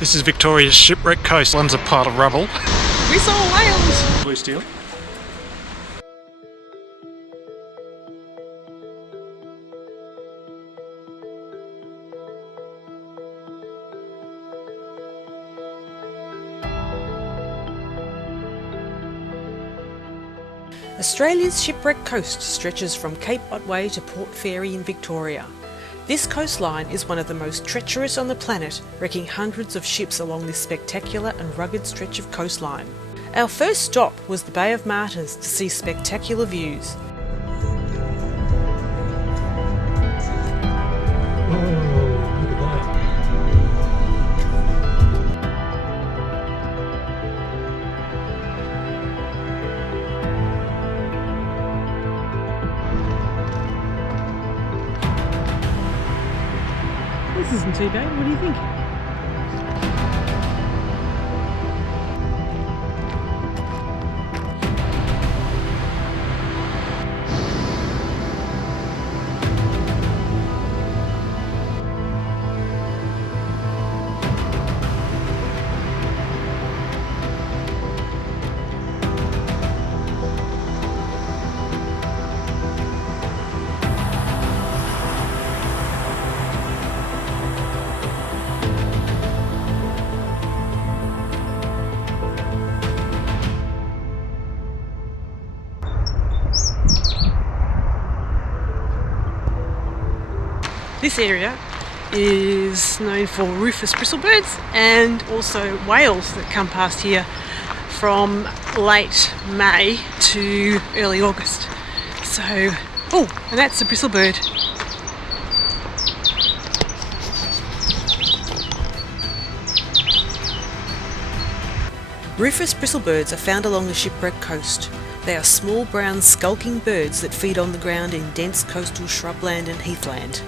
This is Victoria's Shipwreck Coast. One's a pile of rubble. We saw whales! Blue steel. Australia's Shipwreck Coast stretches from Cape Otway to Port Fairy in Victoria. This coastline is one of the most treacherous on the planet, wrecking hundreds of ships along this spectacular and rugged stretch of coastline. Our first stop was the Bay of Martyrs to see spectacular views. This isn't too bad, what do you think? This area is known for rufous bristlebirds and also whales that come past here from late May to early August. So, oh, and that's a bristlebird. Rufous bristlebirds are found along the Shipwreck Coast. They are small brown skulking birds that feed on the ground in dense coastal shrubland and heathland.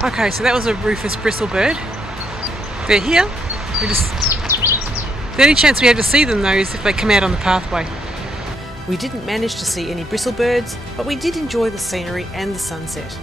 Okay, so that was a rufous bristlebird. They're here. The only chance we have to see them though is if they come out on the pathway. We didn't manage to see any bristlebirds, but we did enjoy the scenery and the sunset.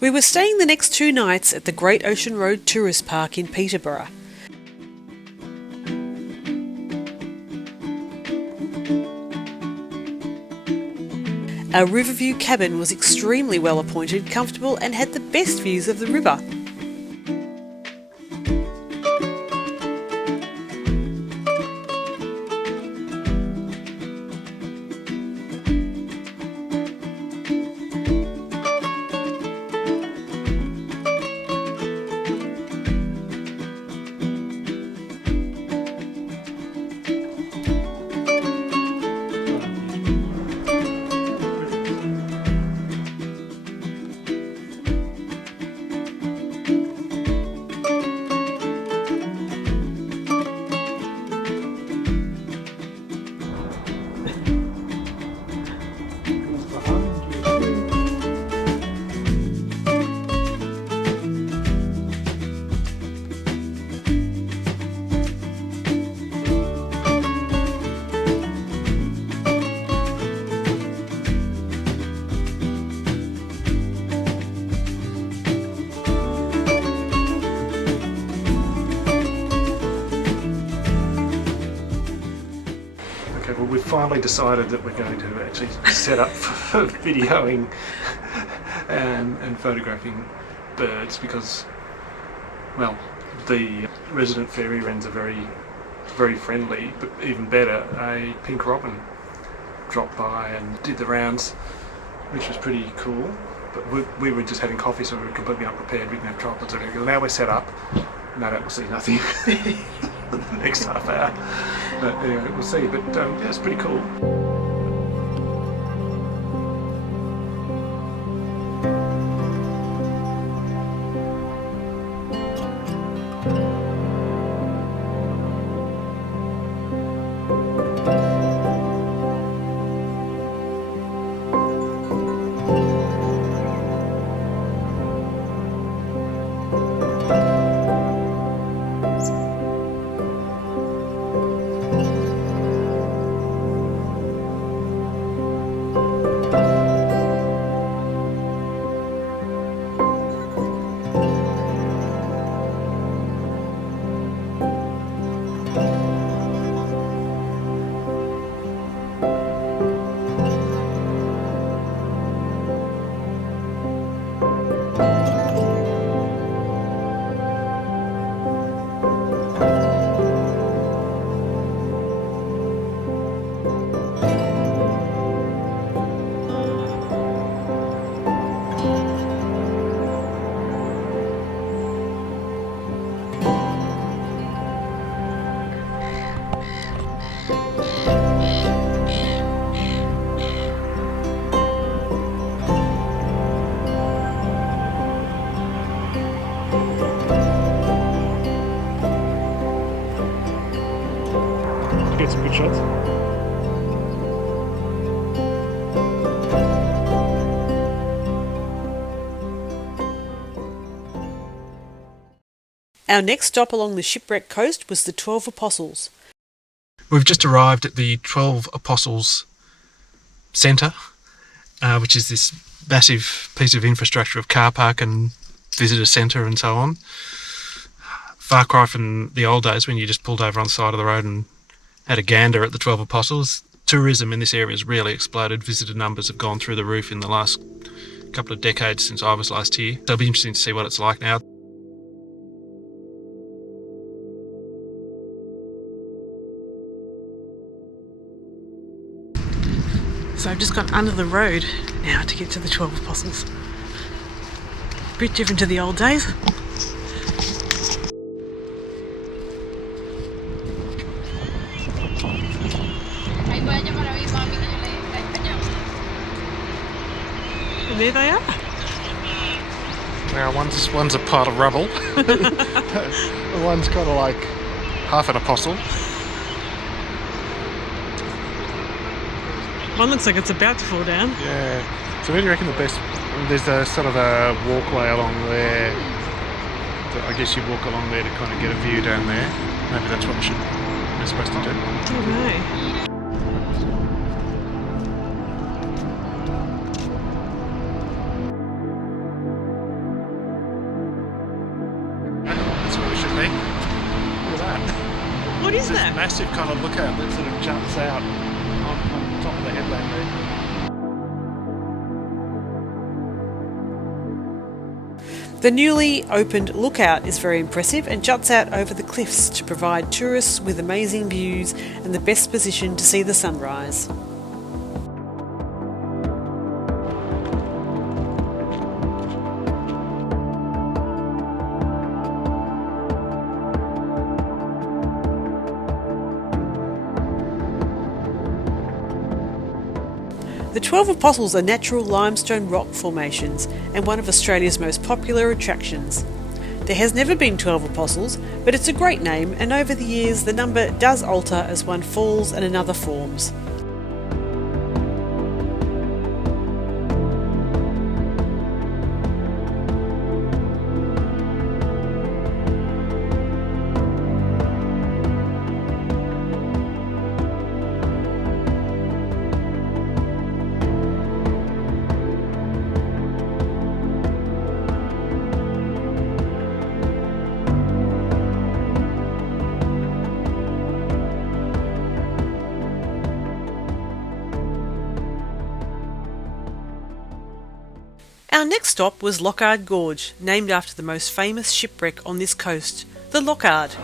We were staying the next 2 nights at the Great Ocean Road Tourist Park in Peterborough. Our Riverview cabin was extremely well appointed, comfortable and had the best views of the river. Well, we've finally decided that we're going to actually set up for videoing and photographing birds because, well, the resident fairy wrens are very friendly, but even better, a pink robin dropped by and did the rounds, which was pretty cool. But we were just having coffee, so we were completely unprepared. We didn't have chocolates or anything. Now we're set up. No doubt we'll see nothing for the next half hour. But anyway, we'll see. But yeah, it's pretty cool. Get some good shots. Our next stop along the Shipwreck Coast was the 12 Apostles. We've just arrived at the 12 Apostles Centre, which is this massive piece of infrastructure of car park and visitor centre and so on. Far cry from the old days when you just pulled over on the side of the road and had a gander at the 12 Apostles. Tourism in this area has really exploded. Visitor numbers have gone through the roof in the last couple of decades since I was last here. So it'll be interesting to see what it's like now. So I've just gone under the road now to get to the 12 Apostles. A bit different to the old days. And there they are. Now one's a pile of rubble. One's kind of like half an apostle. One looks like it's about to fall down. Yeah. So where do you reckon the best? There's a sort of a walkway along there. I guess you walk along there to kind of get a view down there. Maybe that's what we're supposed to do. I don't know. That's where we should be. Look at that. What is This that? massive kind of lookout that sort of jumps out on top of the headland there. The newly opened lookout is very impressive and juts out over the cliffs to provide tourists with amazing views and the best position to see the sunrise. The 12 Apostles are natural limestone rock formations and one of Australia's most popular attractions. There has never been 12 Apostles, but it's a great name, and over the years the number does alter as one falls and another forms. Our next stop was Loch Ard Gorge, named after the most famous shipwreck on this coast, the Loch Ard.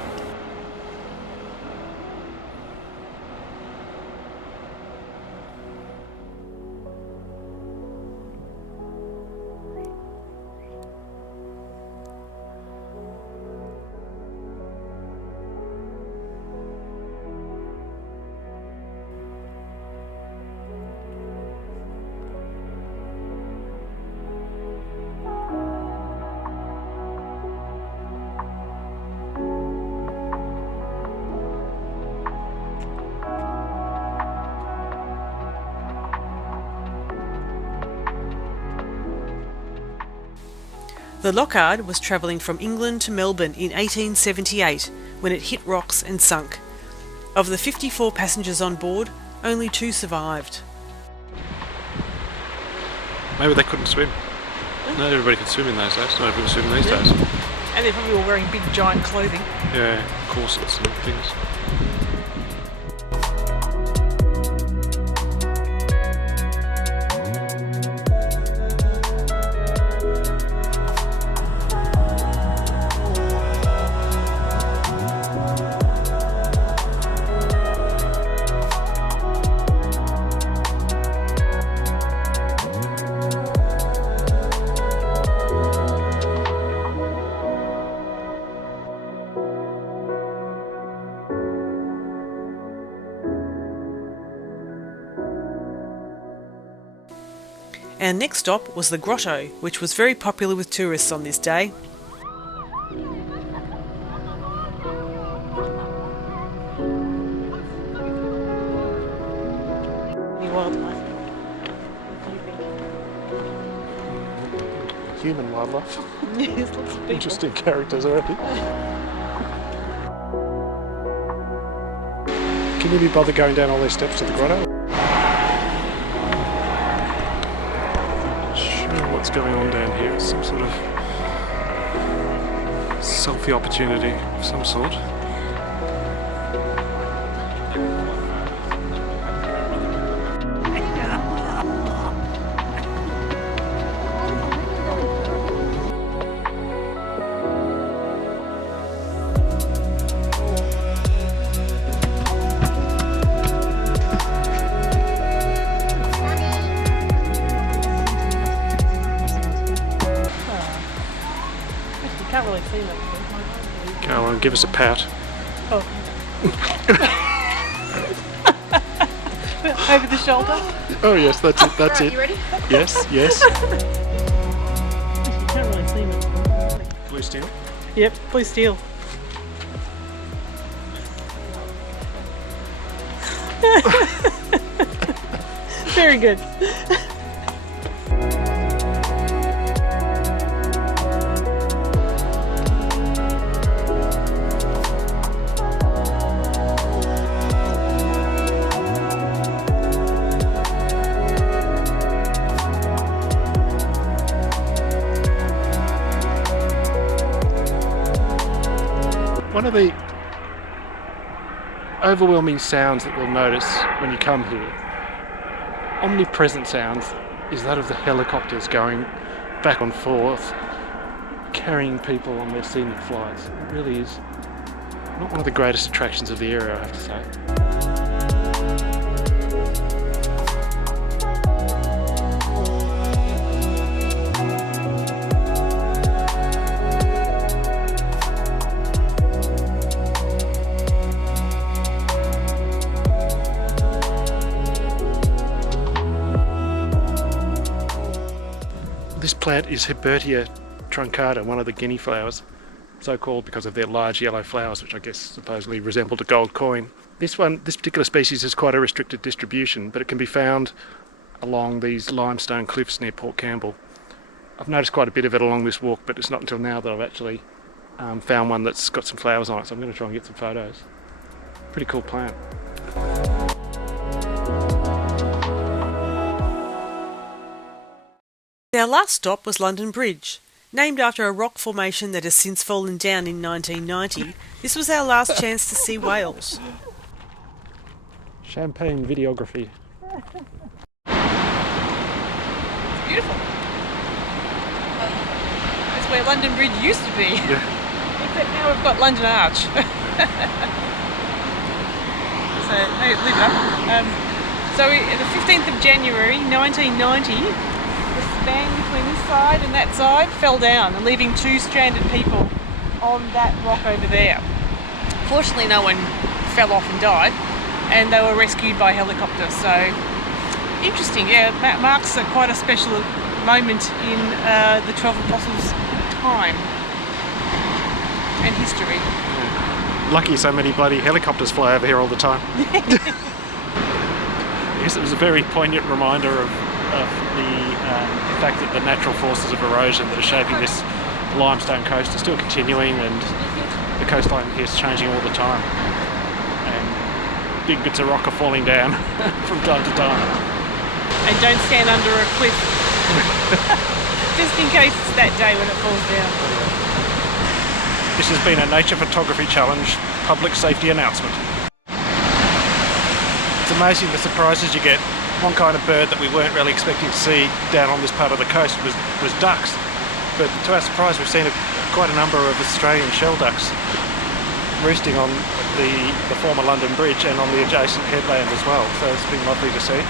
The Loch Ard was travelling from England to Melbourne in 1878 when it hit rocks and sunk. Of the 54 passengers on board, only 2 survived. Maybe they couldn't swim. Not everybody could swim in those days. Not everybody could swim these days. And they're probably all wearing big giant clothing. Yeah, corsets and things. Our next stop was the Grotto, which was very popular with tourists on this day. wildlife. Human wildlife. Yes, lots of people. Interesting characters around here. Can you be bothered going down all these steps to the grotto? Not sure what's going on down here. It's some sort of selfie opportunity of some sort. Can't really see that. Go on, give us a pat. Oh. Over the shoulder. Oh yes, that's it, that's it. You ready? Yes, yes. You can't really see that. Blue steel. Yep, blue steel. Very good. One of the overwhelming sounds that you'll notice when you come here, omnipresent sounds, is that of the helicopters going back and forth, carrying people on their scenic flights. It really is not one of the greatest attractions of the area, I have to say. This plant is Herbertia truncata, one of the guinea flowers, so called because of their large yellow flowers, which I guess supposedly resembled a gold coin. This particular species has quite a restricted distribution, but it can be found along these limestone cliffs near Port Campbell. I've noticed quite a bit of it along this walk, but it's not until now that I've actually found one that's got some flowers on it, so I'm going to try and get some photos. Pretty cool plant. Our last stop was London Bridge. Named after a rock formation that has since fallen down in 1990, this was our last chance to see Wales. Champagne videography. It's beautiful. That's where London Bridge used to be. Yeah. Except now we've got London Arch. So, hey, leave it up. The 15th of January 1990, the span between this side and that side fell down, and leaving two stranded people on that rock over there. Fortunately, no one fell off and died, and they were rescued by helicopter. So interesting, yeah. That marks quite a special moment in the 12 Apostles' time and history. Lucky so many bloody helicopters fly over here all the time. Yes, it was a very poignant reminder of the fact that the natural forces of erosion that are shaping this limestone coast are still continuing, and the coastline here is changing all the time. And big bits of rock are falling down from time to time. And don't stand under a cliff, just in case it's that day when it falls down. This has been a Nature Photography Challenge public safety announcement. It's amazing the surprises you get. One kind of bird that we weren't really expecting to see down on this part of the coast was ducks. But to our surprise, we've seen quite a number of Australian shell ducks roosting on the former London Bridge and on the adjacent headland as well. So it's been lovely to see.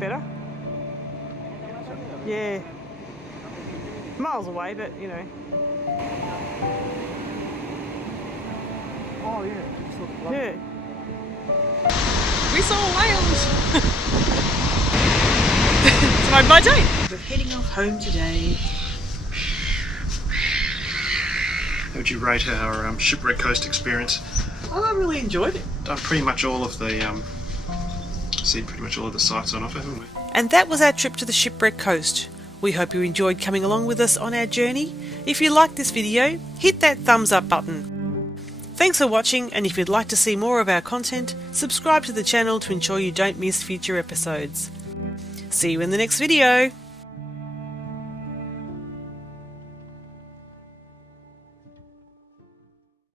better. Yeah. Miles away, but you know. Oh yeah, just sort of Yeah. We saw whales! It's made my day. We're heading off home today. How would you rate our Shipwreck Coast experience? Oh, I really enjoyed it. Done pretty much all of the seen pretty much all of the sites on offer, haven't we? And that was our trip to the Shipwreck Coast. We hope you enjoyed coming along with us on our journey. If you liked this video, hit that thumbs up button. Thanks for watching, and if you'd like to see more of our content, subscribe to the channel to ensure you don't miss future episodes. See you in the next video.